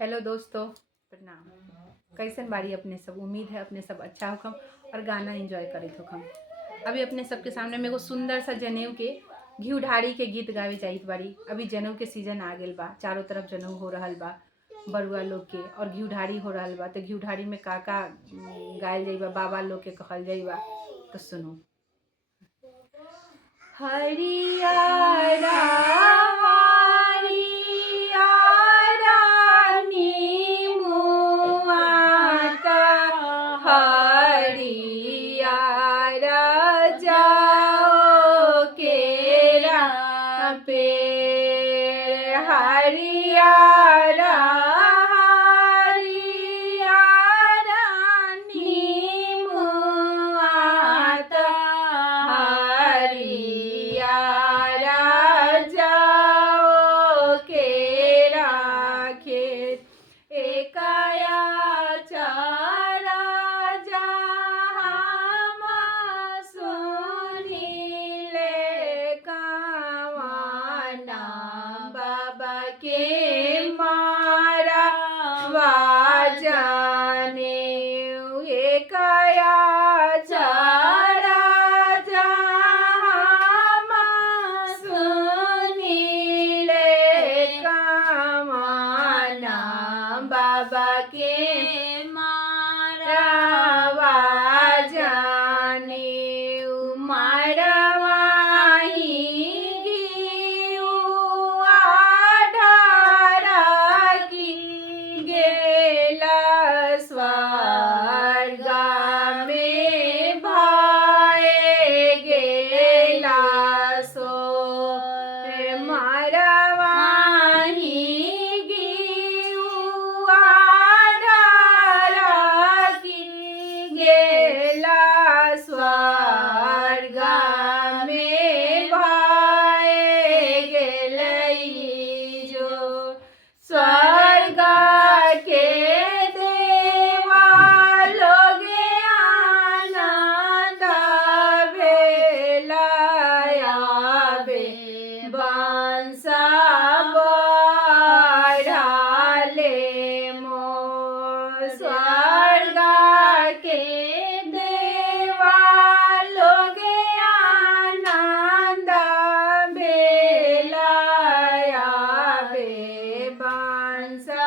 Hello दोस्तों, प्रणाम। कैसन बारी अपने सब? उम्मीद है अपने सब अच्छा होखम और गाना एंजॉय करित होखम। अभी अपने सबके सामने में एगो सुंदर सा जनेऊ के घी ढारी के गीत गावे जाइत बारी। अभी जनेऊ के सीजन आ गेल बा, चारों तरफ जनेऊ हो रहल बा बरुआ लोग के, और घी ढारी हो रहल बा। तो घी ढारी में का का गायल जाइबा, बाबा लोग के कहल जाइबा। तो सुनो। हरियारा पे हरियारा हरियारा नीमुआत हरियारा जाओ के राखे एकाया चारा जहाँ सुनीले बाबा के मारा वाजाने एकाया चारा जहाँ सुनीले कामना बाबा के मारा वाजाने मारा स्वर्ग के देवा लोग आनंद बेलायाबे बंसा बढ़ाले मोर। स्वर्ग के देवा लोग आनंद बेलायाबे बंसा